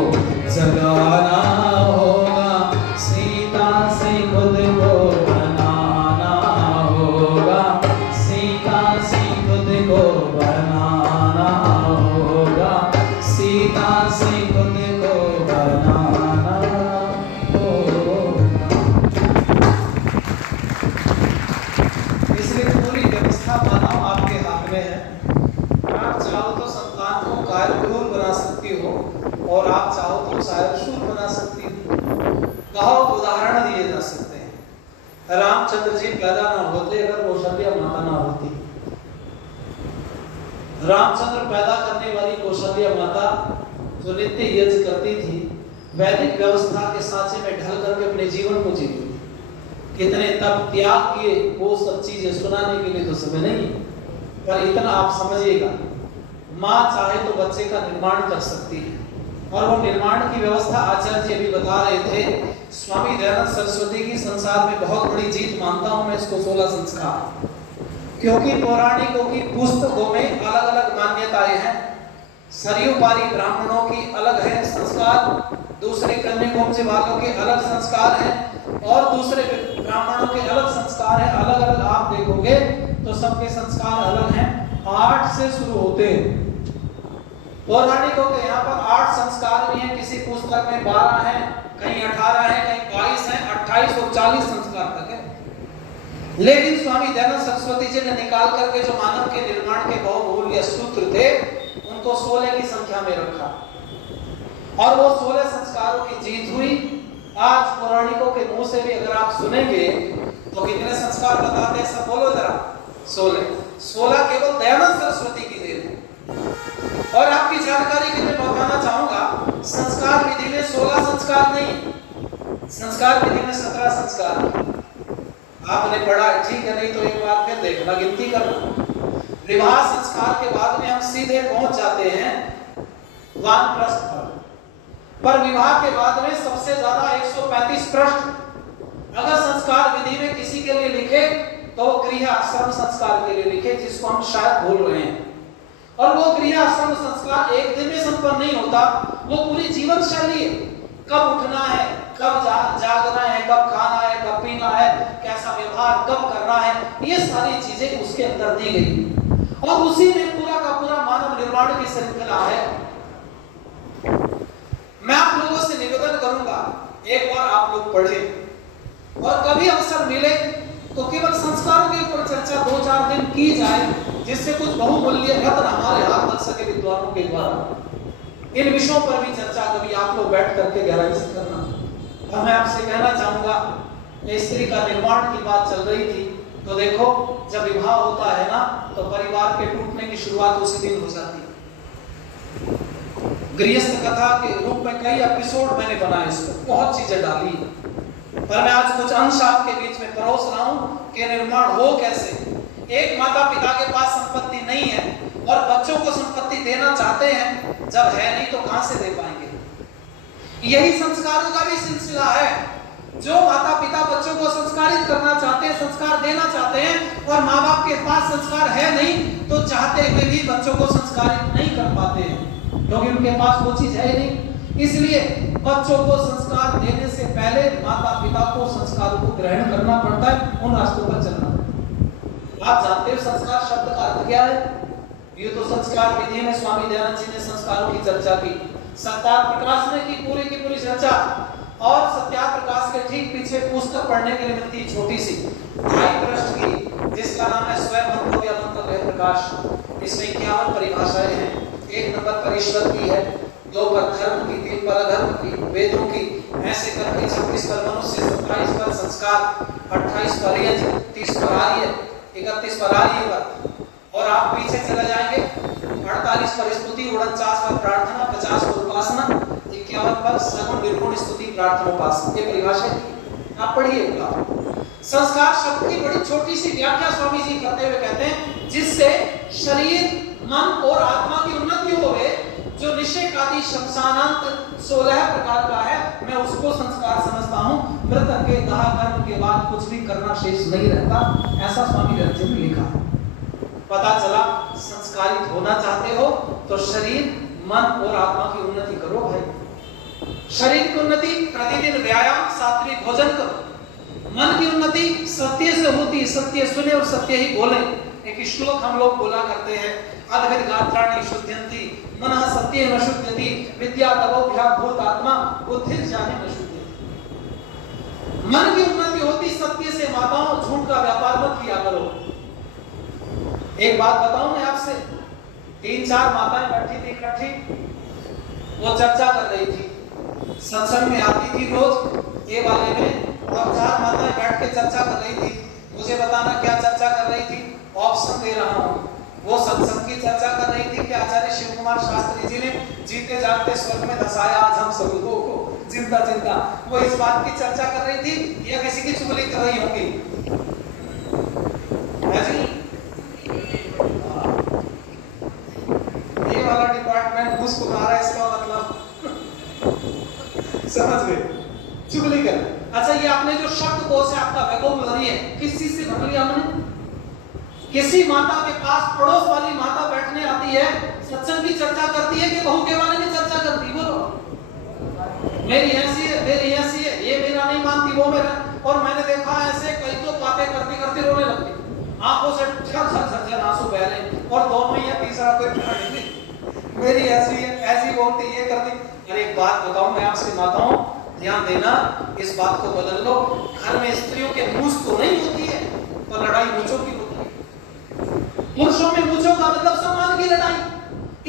जगाना होगा, सीता से खुद में है, आप चाहो तो संतान को कायर क्रूर बना सकती हो और आप चाहो तो शायर शूर बना सकती हो। बहुत उदाहरण दिए जा सकते हैं। रामचंद्र जी पैदा ना होते अगर कौशल्या माता ना होती। रामचंद्र पैदा करने वाली कौशल्या माता जो नित्य यज्ञ करती थी, वैदिक व्यवस्था के सांचे में ढल करके अपने जीवन को जीती। कितने तप त्याग किए, वो सब चीजें सुनाने के लिए तो समय नहीं, पर इतना आप समझिएगा, माँ चाहे तो बच्चे का निर्माण कर सकती है। और वो निर्माण की व्यवस्था आचार्य जी अभी बता रहे थे। स्वामी दयानंद सरस्वती की संसार में बहुत बड़ी जीत मानता हूं मैं इसको 16 संस्कार, क्योंकि पौराणिकों की पुस्तकों में अलग अलग मान्यताएं हैं। सरयुपारी ब्राह्मणों की अलग है संस्कार, दूसरे कन्याकुब्ज वालों के अलग संस्कार हैं और दूसरे ब्राह्मणों के अलग संस्कार हैं। अलग अलग आप देखोगे तो सबके संस्कार अलग हैं। 8 से शुरू होते हैं। पौराणिकों के यहाँ पर 8 संस्कार भी हैं, किसी पुस्तक में 12 हैं, कहीं 18 हैं, कहीं 22 हैं, 28 और 40 संस्कार तक है। लेकिन स्वामी दयानंद सरस्वती जी ने निकाल करके जो मानव के निर्माण के बहुमूल्य सूत्र थे, उनको 16 की संख्या में रखा और वो 16 संस्कारों की जीत हुई। आज पौराणिकों के मुंह से भी अगर आप सुनेंगे तो कितने संस्कार बताते हैं, सब बोलो जरा। 16 केवल दयानंद सरस्वती की देन है। और आपकी जानकारी के लिए बताना चाहूंगा, संस्कार विधि में 16 संस्कार नहीं, संस्कार विधि में 17 संस्कार। आपने पढ़ा, ठीक है, नहीं तो एक बार फिर देखना, गिनती करना। विवाह संस्कार के बाद में हम सीधे पहुंच जाते हैं वानप्रस्थ पर विवाह के बाद में सबसे ज्यादा 135 पृष्ठ अगर संस्कार विधि में किसी के लिए लिखे तो गृह आश्रम संस्कार के लिए लिखे, जिसको हम शायद भूल रहे हैं। और वो गृह आश्रम संस्कार एक दिन में संपन्न नहीं होता, वो पूरी जीवन शैली है। कब उठना है, कब जागना है, कब खाना है, कब पीना है, कैसा व्यवहार कब करना है, ये सारी चीजें उसके अंदर दी गई और उसी में पूरा का पूरा मानव निर्माण की श्रृंखला है। मैं आप लोगों से निवेदन करूंगा, एक बार आप लोग पढ़ें और कभी अवसर मिले तो केवल संस्कारों के ऊपर चर्चा 2-4 दिन की जाए, जिससे कुछ बहुमूल्य रत्न हमारे हाथ लग सके विद्वानों के द्वारा। इन विषयों पर भी चर्चा कभी आप लोग बैठ करके गहराई से करना। और मैं आपसे कहना चाहूंगा, स्त्री का निर्माण की बात चल रही थी, तो देखो जब विवाह होता है ना, तो परिवार के टूटने की शुरुआत उसी दिन हो जाती है। गृहस्थ कथा के रूप में कई एपिसोड मैंने बनाए, इसमें बहुत चीजें डाली, पर मैं आज कुछ अंश आपके बीच में परोस रहा हूं कि निर्माण हो कैसे। एक माता पिता के पास संपत्ति नहीं है और बच्चों को संपत्ति देना चाहते हैं, जब है नहीं तो कहां से दे पाएंगे। यही संस्कारों का भी सिलसिला है। जो माता पिता बच्चों को संस्कारित करना चाहते हैं, संस्कार देना चाहते हैं, और माँ बाप के पास संस्कार है नहीं, तो चाहते हुए भी बच्चों को संस्कारित नहीं कर पाते हैं, क्योंकि उनके पास वो चीज है नहीं। इसलिए बच्चों को संस्कार देने से पहले माता पिता को संस्कारों को ग्रहण करना पड़ता है, उन रास्तों पर चलना पड़ता है। आप जानते हो संस्कार शब्द का अर्थ क्या है? ये तो संस्कार विधि में स्वामी दयानंद जी ने संस्कारों की चर्चा की, सत्याप्रकाश ने की पूरी चर्चा, और सत्याप्रकाश के ठीक पीछे पुस्तक पढ़ने के लिए मिलती है छोटी सी 2.5 पृष्ठ की, जिसका नाम है स्वयं मंतव्य मंतव्य प्रकाश। इसमें 51 परिभाषाएं हैं। 1 नंबर पर ईश्वर की है, 2 पर धर्म की, 3 पर अधर्म की, वेदों की, ऐसे करके 26 पर मनुष्य, 27 पर संस्कार, 28 पर यज्ञ, 30 पर आर्य, 31 पर आर्यवर्त, और आप पीछे चले जाएंगे 48 पर स्तुति, 49 पर प्रार्थना, 50 पर उपासना, 51 पर सगुण निर्गुण स्तुति प्रार्थना उपासना। ये परिभाषा आप पढ़िएगा। संस्कार शब्द की बड़ी छोटी सी व्याख्या स्वामी जी करते हुए कहते हैं, जिससे शरीर, मन और आत्मा की उन्नति होवे, जो निषेक आदि शमशानांत 16 प्रकार का है, मैं उसको संस्कार समझता हूँ। मृतक के दाह कर्म के बाद कुछ भी करना शेष नहीं रहता, ऐसा स्वामी दयानंद जी ने लिखा। पता चला संस्कारित होना चाहते हो तो शरीर, मन और आत्मा की उन्नति करो भाई। शरीर की उन्नति प्रतिदिन व्यायाम, सात्विक भोजन करो। मन की उन्नति सत्य से होती, सत्य सुने और सत्य ही बोले। एक श्लोक हम लोग बोला करते हैं, अद्भिर्गात्राणि शुद्ध्यन्ति मनः सत्येन शुद्ध्यति विद्या तपोभ्याभूत आत्मा बुद्धिर्ज्ञानेन शुद्ध्यति। मन की उन्नति होती सत्य से। माताओं, झूठ का व्यापार मत किया करो। एक बात बताऊं मैं आप से 3-4 माताएं बैठी थी इकट्ठी, वो चर्चा कर रही थी, सत्संग में आती थी रोज ये वाले में, और 4 माताएं बैठ के चर्चा कर रही थी। मुझे बताना क्या चर्चा कर रही थी, ऑप्शन दे रहा हूँ। वो सत्संग की चर्चा कर रही थी कि आचार्य शिव कुमार शास्त्री जी ने जीते जागते स्वर्ग में धसाया आज हम सब लोगों को जिंदा जिंदा, वो इस बात की चर्चा कर रही थी या किसी की चुगली कर रही होंगी? है जी? ये वाला डिपार्टमेंट घूस को रहा है, इसका मतलब समझ गए, चुगली कर। अच्छा, ये आपने जो शब्द कोश है आपका वोकैबुलरी है, किस चीज से भर लिया हमने? किसी माता के पास पड़ोस वाली माता बैठने आती है, सत्संग की चर्चा करती है कि बहू के बारे में चर्चा करती, बोलो मेरी ऐसी है, मेरी ऐसी है, ये मेरा नहीं मानती, वो मेरा। और मैंने देखा ऐसे कई तो बातें करते करते रोने लगती, आंखों से झर आंसू बह रहे, और दोनों या तीसरा कोई नहीं, मेरी ऐसी है, ऐसी बोलती, ये करती। अरे एक बात बताऊं मैं आपसे माताओं, ध्यान देना, इस बात को बदल लो। घर में स्त्रियों के मूंछ तो नहीं होती है, तो लड़ाई मूंछों की होती है। पुरुषों में मूंछों का मतलब सम्मान की लड़ाई,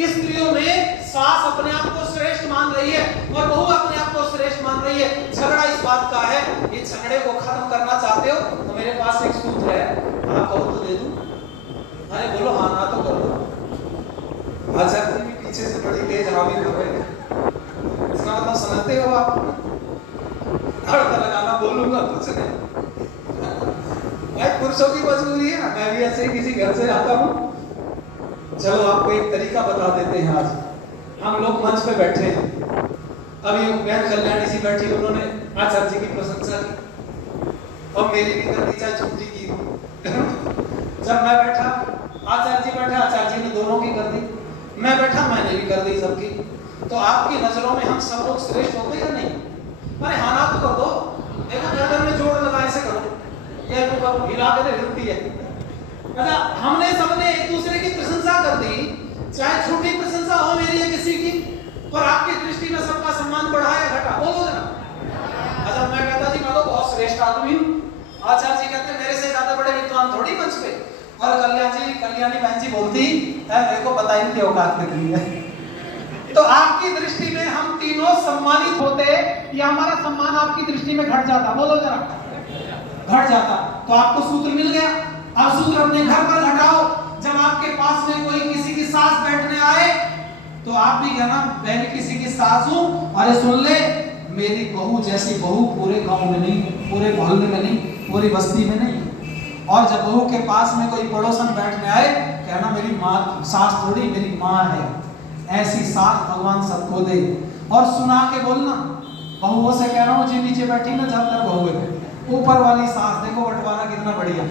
स्त्रियों में सास अपने आप को श्रेष्ठ मान रही है और बहू अपने आप को श्रेष्ठ मान रही है। झगड़ा इस बात का है, ये झगड़े को खत्म करना चाहते हो तो मेरे पास एक सूत्र है, आप कहो तो दे दूं? अरे बोलो हाँ ना तो कर दो। अच्छा, तुम पीछे से बड़ी तेज हवा कर रहे हैं, इसका मतलब समझते हो आप? हड़का लगाना बोलूंगा कुछ नहीं, भाई पुरुषों की मजबूरी है, मैं भी ऐसे ही किसी घर से आता हूँ। चलो आपको एक तरीका बता देते हैं। आज हम लोग मंच पे बैठे हैं, अभी बहन कल्याणी सी बैठी, उन्होंने आचार्य जी की प्रशंसा की और मेरी भी कर दी, चाहे छुट्टी की। जब मैं बैठा, आचार्य जी बैठे, आचार्य जी ने दोनों की कर दी, मैं बैठा, मैंने भी कर दी सबकी। तो आपकी नजरों में हम सब लोग श्रेष्ठ हो गए या नहीं? अरे हाँ ना तो कर दो, देखो गर्दन में जोड़ लगा ऐसे करो, ये तो हिला के हिलती है। अच्छा, हमने सबने एक दूसरे की प्रशंसा कर दी, चाहे छोटी प्रशंसा हो मेरी या किसी की, और आपकी दृष्टि में सबका सम्मान बढ़ा या घटा, बोलो जरा। अच्छा, मैं कहता जी मैं तो बहुत श्रेष्ठ आदमी हूँ, आचार्य जी कहते मेरे से ज्यादा बड़े विद्वान थोड़ी मंच पे, और कल्याणी बहन जी बोलती है मेरे को पता ही नहीं औकात कितनी है। तो आपकी दृष्टि में हम तीनों सम्मानित होते या हमारा सम्मान आपकी दृष्टि में घट जाता, बोलो जरा, घट जाता। तो आपको सूत्र मिल गया। अब सूत्र अपने घर पर घटाओ, जब आपके पास में कोई किसी की सास बैठने आए तो आप भी कहना मैं भी किसी की सास हूं, अरे सुन ले मेरी बहू जैसी बहू पूरे गांव में नहीं, पूरे मोहल्ले में नहीं, पूरी बस्ती में नहीं। और जब बहू के पास में कोई पड़ोसन बैठने आए, कहना मेरी माँ सास थोड़ी, मेरी माँ है, ऐसी सास भगवान सबको दे। और सुना के बोलना, बहुओं से कह रहा हूँ जी नीचे बैठी ना जब तक बहू है, ऊपर वाली सास देखो बंटवारा कितना बढ़िया।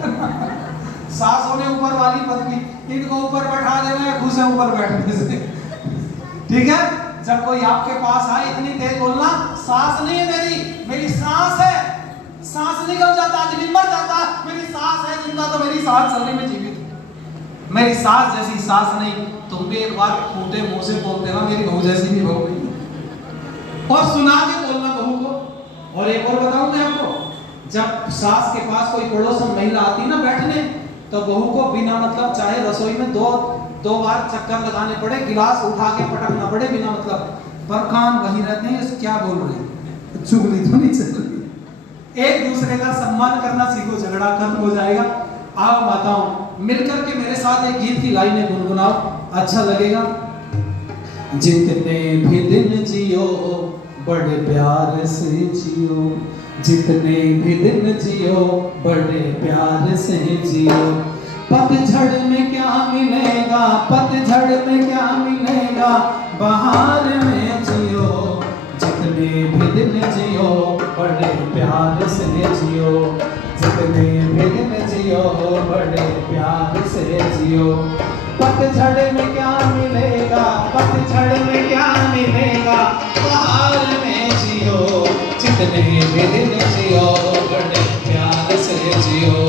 सास होने ऊपर वाली पत्नी, इनको ऊपर बैठा देना है, घुसे ऊपर बैठने से, ठीक है? जब कोई आपके पास आए इतनी तेज बोलना, सास नहीं है मेरी, मेरी सास है। सांस निकल जाता, आदमी मर जाता, मेरी सास है जिंदा तो मेरी सास चलने में जीवित, मेरी सास जैसी सास नहीं। तुम भी एक बार फूटे मुंह से बोलते ना मेरी बहू जैसी भी बहू नहीं, और सुना के बोलना बहू को। और एक और बताऊं मैं आपको, जब सास के पास कोई पड़ोसन महिला आती ना बैठने, तो बहू को बिना मतलब चाहे रसोई में दो बार चक्कर लगाने पड़े, गिलास उठा के पटकना पड़े बिना मतलब, पर कान वहीं रहते हैं, क्या बोल रहे हैं, चुगली तो नहीं चल रही। एक दूसरे का सम्मान करना सीखो, झगड़ा खत्म हो जाएगा। आओ माताओं मिलकर के मेरे साथ एक गीत की लाइनें गुनगुनाओ, अच्छा लगेगा। जितने भी दिन जियो बड़े प्यार से जियो, जितने भी दिन जियो बड़े प्यार से जियो। पतझड़ में क्या मिलेगा, पतझड़ में क्या मिलेगा, बहार में जियो। जितने भी दिन जियो बड़े प्यार से जियो, जितने भी दिन जियो बड़े प्यार से जियो। पतझड़ में क्या मिलेगा, पतझड़ में क्या मिलेगा, बहार में जियो। जितने भी दिन जियो बड़े प्यार से जियो,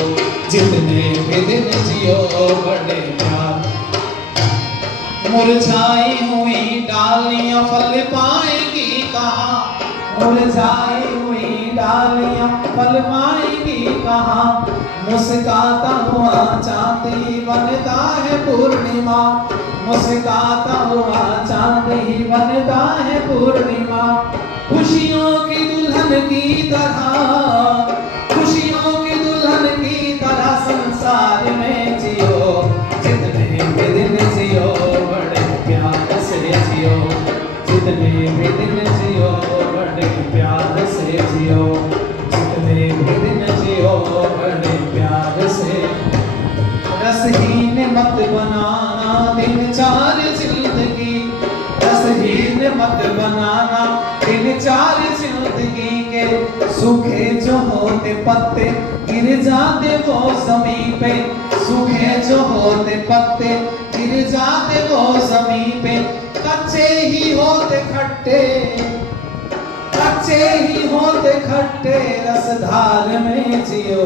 जितने भी दिन जियो बड़े प्यार। मुरझाई हुई डालियां फल पाएंगी कहाँ, मुरझाई हुई डालियां फल पाएंगी कहाँ। मुस्काता हुआ चांदी बनता है पूर्णिमा। पूर्णिमा, मुस्कुराता हुआ चांद ही बनता है पूर्णिमा। खुशियों की दुल्हन की तरह, खुशियों की दुल्हन की तरह संसार में जियो, जितने भी दिन जियो बड़े प्यार से जियो, जितने भी दिन जियो बड़े प्यार से जियो, जितने भी दिन जियो बड़े प्यार से। रसहीन मत बनाना दिन चार जिंदगी, रसहीन मत बनाना दिन चार जिंदगी के। सूखे जो होते पत्ते गिर जाते वो ज़मीं पे, सूखे जो होते पत्ते गिर जाते वो ज़मीं पे। कच्चे ही होते खट्टे, कच्चे ही होते खट्टे, रसधार में जियो,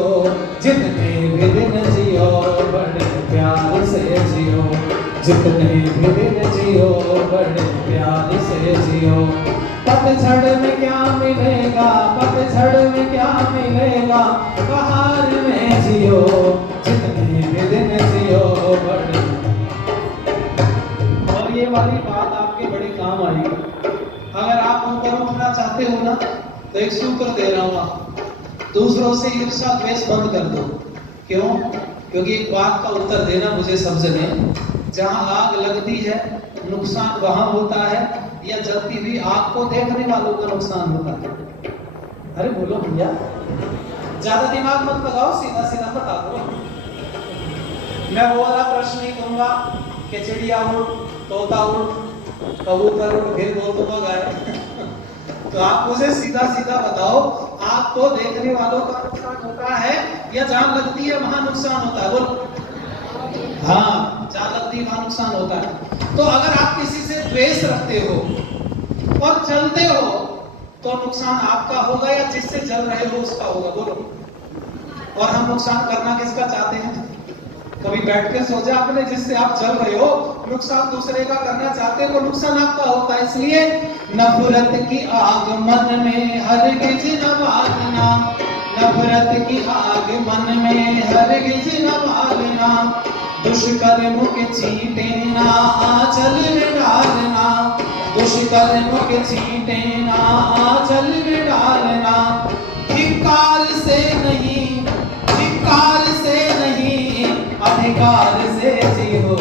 जितने भी दिन जियो बड़े प्यार से जियो, जितने भी दिन जियो बड़े प्यार से जियो। पतझड़ में क्या मिलेगा, पतझड़ में क्या मिलेगा, बहार में जियो, जितने भी दिन जियो बड़े। और ये वाली बात आपके बड़े काम आएगी। अगर आप ऊपर उठना चाहते हो ना, तो एक सूत्र दे रहा हूँ, दूसरों से ईर्ष्या द्वेष बंद कर दो। क्यों? क्योंकि एक बात का उत्तर देना मुझे समझने, जहां आग लगती है नुकसान वहां होता है, या जलती हुई आग को देखने वालों का नुकसान होता है? अरे बोलो भैया, ज्यादा दिमाग मत लगाओ, सीधा सीधा बता दो। मैं वो वाला प्रश्न नहीं कहूंगा कि चिड़िया उड़, तोता उड़, कबूतर उड़, फिर बोल दूंगा गाय। तो आप मुझे सीधा सीधा बताओ, आग को देखने वालों का नुकसान होता है या जहां लगती है वहां नुकसान होता है? बोलो। हाँ, जहां लगती है वहां नुकसान होता है। तो अगर आप किसी से द्वेष रखते हो और चलते हो, तो नुकसान आपका होगा या जिससे जल रहे हो उसका होगा? बोलो। और हम नुकसान करना किसका चाहते हैं? कभी बैठ के सोचा आपने, जिससे आप चल रहे हो नुकसान दूसरे का करना चाहते हो, नुकसान आपका होता है। इसलिए नफरत की आग मन में हरगिज न बालना, नफरत की आग मन में हरगिज न बालना। दुष्कर्म के चींटे ना आंचल में डालना, दुष्कर्म के चींटे ना आंचल में डालना। धिक्कार से नहीं, धिक्कार से नहीं, अधिकार से जियो,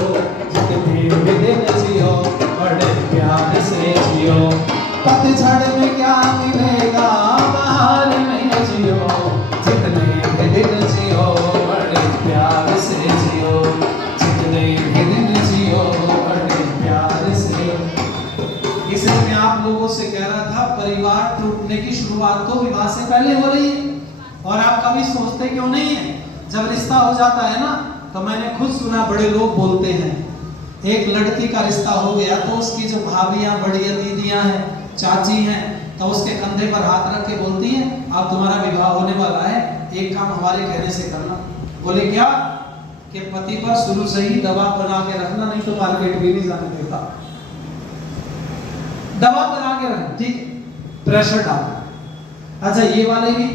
जितने भी दिन जियो बड़े प्यार से जियो। पतझड़ में क्या मिलेगा, बहार में जियो, जितने भी दिन जियो बड़े प्यार से जियो, जितने भी दिन जियो बड़े प्यार से। इसलिए मैं आप लोगों से कह रहा था, परिवार टूटने की शुरुआत तो विवाह से पहले हो रही है। और आप कभी सोचते क्यों नहीं है? जब रिश्ता हो जाता है ना, तो मैंने खुद सुना, बड़े लोग बोलते हैं, एक लड़की का रिश्ता हो गया तो उसकी जो भाभियां, बड़ियां, दीदियां हैं, चाची हैं, तो उसके कंधे पर हाथ रख के बोलती हैं, अब तुम्हारा विवाह होने वाला है, एक काम हमारे कहने से करना। बोले क्या? कि पति पर शुरू से ही दबाव बना के रखना, नहीं तो मार्केट भी नहीं जाने देता। दबाव बना के रखना, ठीक, प्रेशर डालना। अच्छा, ये वाले भी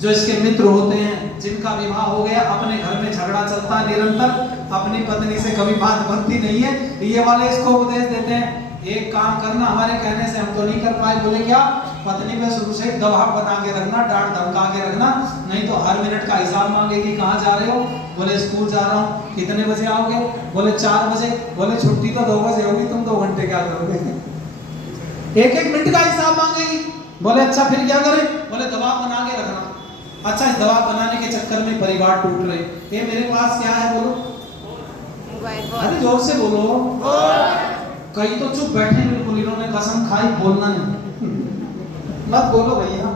जो इसके मित्र होते हैं, जिनका विवाह हो गया, अपने घर में झगड़ा चलता है निरंतर, अपनी पत्नी से कभी बात बनती नहीं है, ये वाले इसको उपदेश देते हैं, एक काम करना, हमारे कहने से हम तो नहीं कर पाए। बोले क्या? पत्नी पे शुरू से दबाव बना के रखना, डांट धमका के रखना, नहीं तो हर मिनट का हिसाब मांगेगी, कहाँ जा रहे हो? बोले स्कूल जा रहा हूँ। कितने बजे आओगे? बोले 4 बजे। बोले छुट्टी तो 2 बजे होगी, तुम 2 घंटे क्या करोगे? एक एक मिनट का हिसाब मांगेगी। बोले अच्छा फिर क्या करें? बोले दबाव बना के रखना। अच्छा, इस दबाव बनाने के चक्कर में परिवार टूट रहे। ये मेरे पास क्या है? बोलो। अरे जोर से बोलो। कई तो चुप बैठे बिल्कुल, इन्होंने कसम खाई बोलना नहीं। मत बोलो भैया,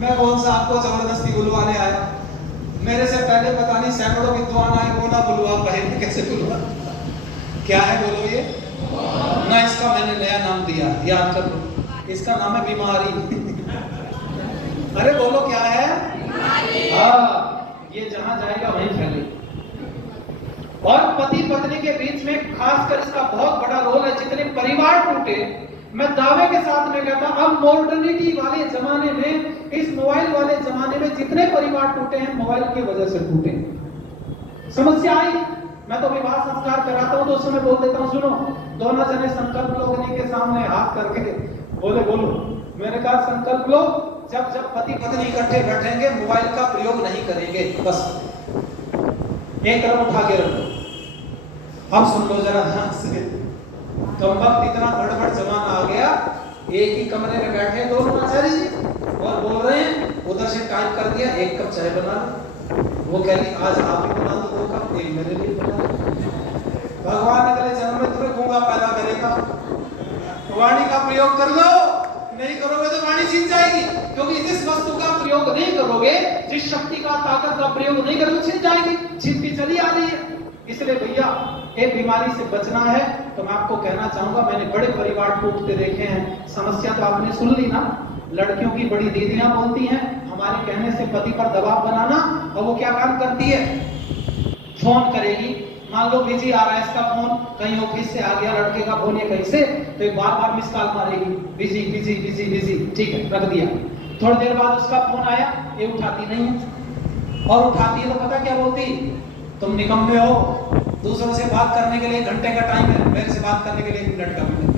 मैं कौन सा आपको जबरदस्ती बुलवाने आया? मेरे से पहले पता नहीं सैकड़ों विद्वान आए, वो ना बुलवा पाए, कैसे बुलवा? क्या है बोलो ये? ना, इसका मैंने नया नाम दिया, याद कर लो, इसका नाम है बीमारी। अरे बोलो क्या है? हाँ, ये जहां जाएगा वहीं फैले। और पति पत्नी के बीच में खासकर इसका बहुत बड़ा रोल है। जितने परिवार टूटे, मैं दावे के साथ में कहता, अब मॉडर्निटी वाले जमाने में, इस मोबाइल वाले जमाने में जितने परिवार टूटे हैं, मोबाइल की वजह से टूटे। समस्या आई, मैं तो विवाह संस्कार कराता हूँ तो उस समय बोल देता हूँ, सुनो दोनों जने संकल्प लो अग्नि के सामने हाथ करके, बोले बोलो। मैंने कहा संकल्प लो, जब जब पति पत्नी इकट्ठे बैठेंगे मोबाइल का प्रयोग नहीं करेंगे, बस एक कदम उठा के रखो। अब सुन लो जरा ध्यान से, कम वक्त इतना गड़बड़ जमाना आ गया, एक ही कमरे में बैठे दोनों आचार्य जी और बोल रहे हैं, उधर से टाइप कर दिया 1 कप चाय बना लो, वो कह रही आज आप ही बना दो 2 कप, एक मेरे लिए बना दो। भगवान अगले जन्म में तुम्हें गूंगा पैदा करेगा, वाणी का प्रयोग कर लो, नहीं करोगे तो वाणी छीन जाएगी, क्योंकि जिस वस्तु का प्रयोग नहीं करोगे, जिस शक्ति का ताकत का प्रयोग नहीं करोगे छीन जाएगी, छीनती चली आ रही है। इसलिए भैया एक बीमारी से बचना है तो मैं आपको कहना चाहूंगा, मैंने बड़े परिवार टूटते देखे हैं, समस्या तो आपने सुन ली ना, लड़कियों की बड़ी दीदियां बोलती हैं हमारे कहने से पति पर दबाव बनाना, और वो क्या काम करती है, फोन करेगी, मान लो बिजी आ रहा है इसका फोन, कहीं ऑफिस से आ गया लड़के का फोन या कहीं से, तो एक बार मिस कॉल मारेगी, बिजी बिजी बिजी बिजी, ठीक है रख दिया। थोड़ी देर बाद उसका फोन आया, ये उठाती नहीं है, और उठाती है तो पता क्या बोलती, तुम निकम्मे हो, दूसरों से बात करने के लिए 1 घंटे का टाइम है, मेरे से बात करने के लिए 1 मिनट का भी नहीं।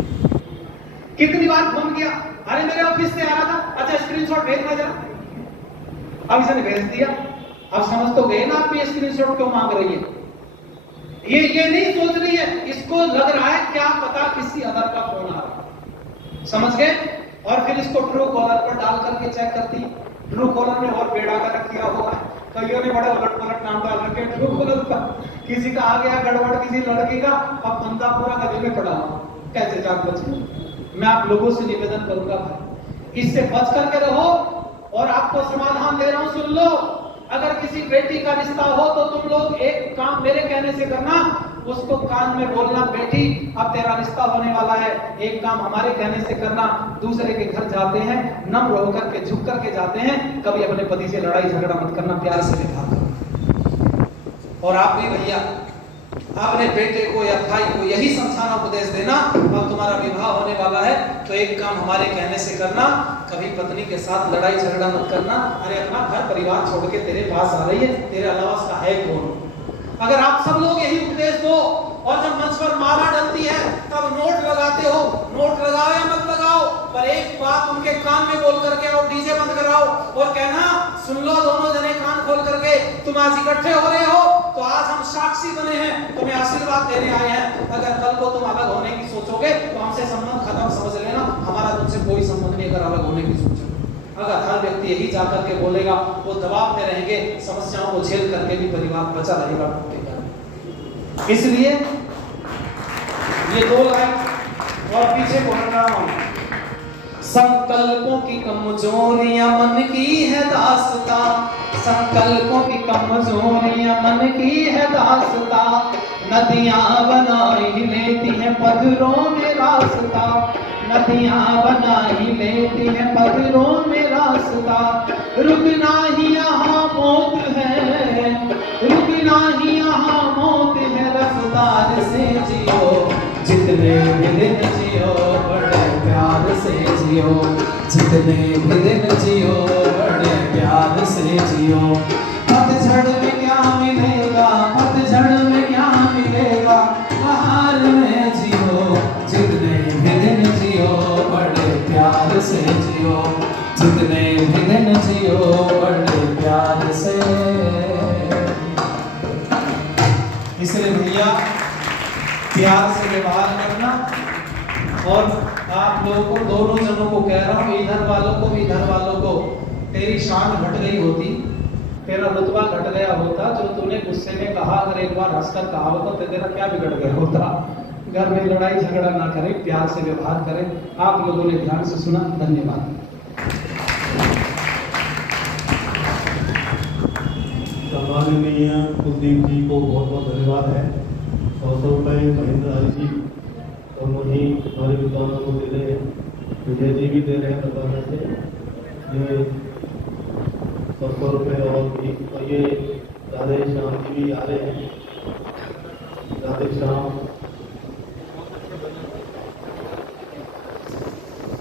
कितनी बार फोन किया, अरे मेरे ऑफिस से आ रहा था, अच्छा स्क्रीनशॉट भेजना जरा, अब इसने भेज दिया। अब समझ तो गए ना आप ये स्क्रीनशॉट क्यों मांग रही है, ये नहीं सोच रही है, इसको लग रहा है क्या पता किसी अदर का फोन आ रहा है, समझ गए। और फिर इसको ट्रू कॉलर पर डाल करके चेक करती, ट्रू कॉलर में और बेड़ा का किया हुआ है, कईयों ने बड़े उलट पलट नाम डाल रखे ट्रू कॉलर पर, किसी का आ गया गड़बड़ किसी लड़की का, अब बंदा पूरा गले में पड़ा हुआ, कैसे जान बचे। मैं आप लोगों से निवेदन करूंगा भाई, इससे बच करके रहो, और आपको समाधान दे रहा हूं सुन लो। अगर किसी बेटी का रिश्ता हो तो तुम लोग एक काम मेरे कहने से करना, उसको कान में बोलना, बेटी अब तेरा रिश्ता होने वाला है, एक काम हमारे कहने से करना, दूसरे के घर जाते हैं नम्र होकर के झुक करके जाते हैं, कभी अपने पति से लड़ाई झगड़ा मत करना, प्यार से व्यवहार करना। और आप भी भैया अपने बेटे को या भाई को यही समझाना, उपदेश देना, अब तुम्हारा विवाह होने वाला है तो एक काम हमारे कहने से करना, कभी पत्नी के साथ लड़ाई झगड़ा मत करना। अरे अपना घर परिवार छोड़ के तेरे पास आ रही है, तेरे अलावा उसका है कौन। अगर आप सब लोग यही उपदेश दो, और जब मंच पर माला डलती है तब नोट लगाते हो, नोट लगाओ या मत लगाओ, पर एक बात उनके कान में बोल करके आओ, डीजे बंद कराओ और कहना सुन लो दोनों जने कान खोल करके, तुम आज इकट्ठे हो रहे हो तो आज हम साक्षी बने हैं, तुम्हें आशीर्वाद देने आए हैं। अगर कल को तुम अलग होने की सोचोगे तो हमसे संबंध खत्म, समझ लेना, हमारा तुमसे कोई संबंध नहीं अगर अलग होने की सोचोगे। अगर हर व्यक्ति यही जाकर के बोलेगा, वो दबाव में रहेंगे, समस्याओं को झेल करके भी परिवार बचा रहेगा, टूटेगा। इसलिए ये 2 लाइन और पीछे बोल रहा हूं, संकल्पों की कमजोरियां मन की है दास्तां, संकल्पों की कमजोरियां मन की है दास्तां, नदियां बनाई लेती हैं पत्थरों में रास्ता, नदियां बनाई लेती हैं पत्थरों में रास्ता, रुकना ही यहाँ मौत है, रुकना ही यहाँ मौत है, रफ्तार से जियो, जितने भी दिन जियो बड़े प्यार से जियो, जितने भी दिन जियो बड़े प्यार से जियो। पतझड़ में क्या मिलेगा, पतझड़ में क्या मिलेगा, बहार में जियो, जितने भी दिन जियो बड़े प्यार से जियो, जितने भी दिन जियो बड़े प्यार से। इसलिए भैया प्यार से व्यवहार करना, और आप लोगों को, दोनों जनों को कह रहा हूं, इधर वालों को भी इधर वालों को, तेरी शान घट गई होती, तेरा रुतबा घट गया होता, जो तूने गुस्से में कहा अगर एक बार हंसकर कहा होता तो तेरा क्या बिगड़ गया होता। घर में लड़ाई झगड़ा ना करें, प्यार से व्यवहार करें। आप लोगों ने ध्यान से सुना, धन्यवाद। सम्माननीय कुलदीप जी को बहुत बहुत धन्यवाद है। 100 रुपये महेंद्र हरि जी और वही हमारे विद्वानों को दे रहे हैं, विजय जी भी दे रहे हैं बताने से, ये 100 रुपये और ये राधे श्याम जी भी आ रहे हैं।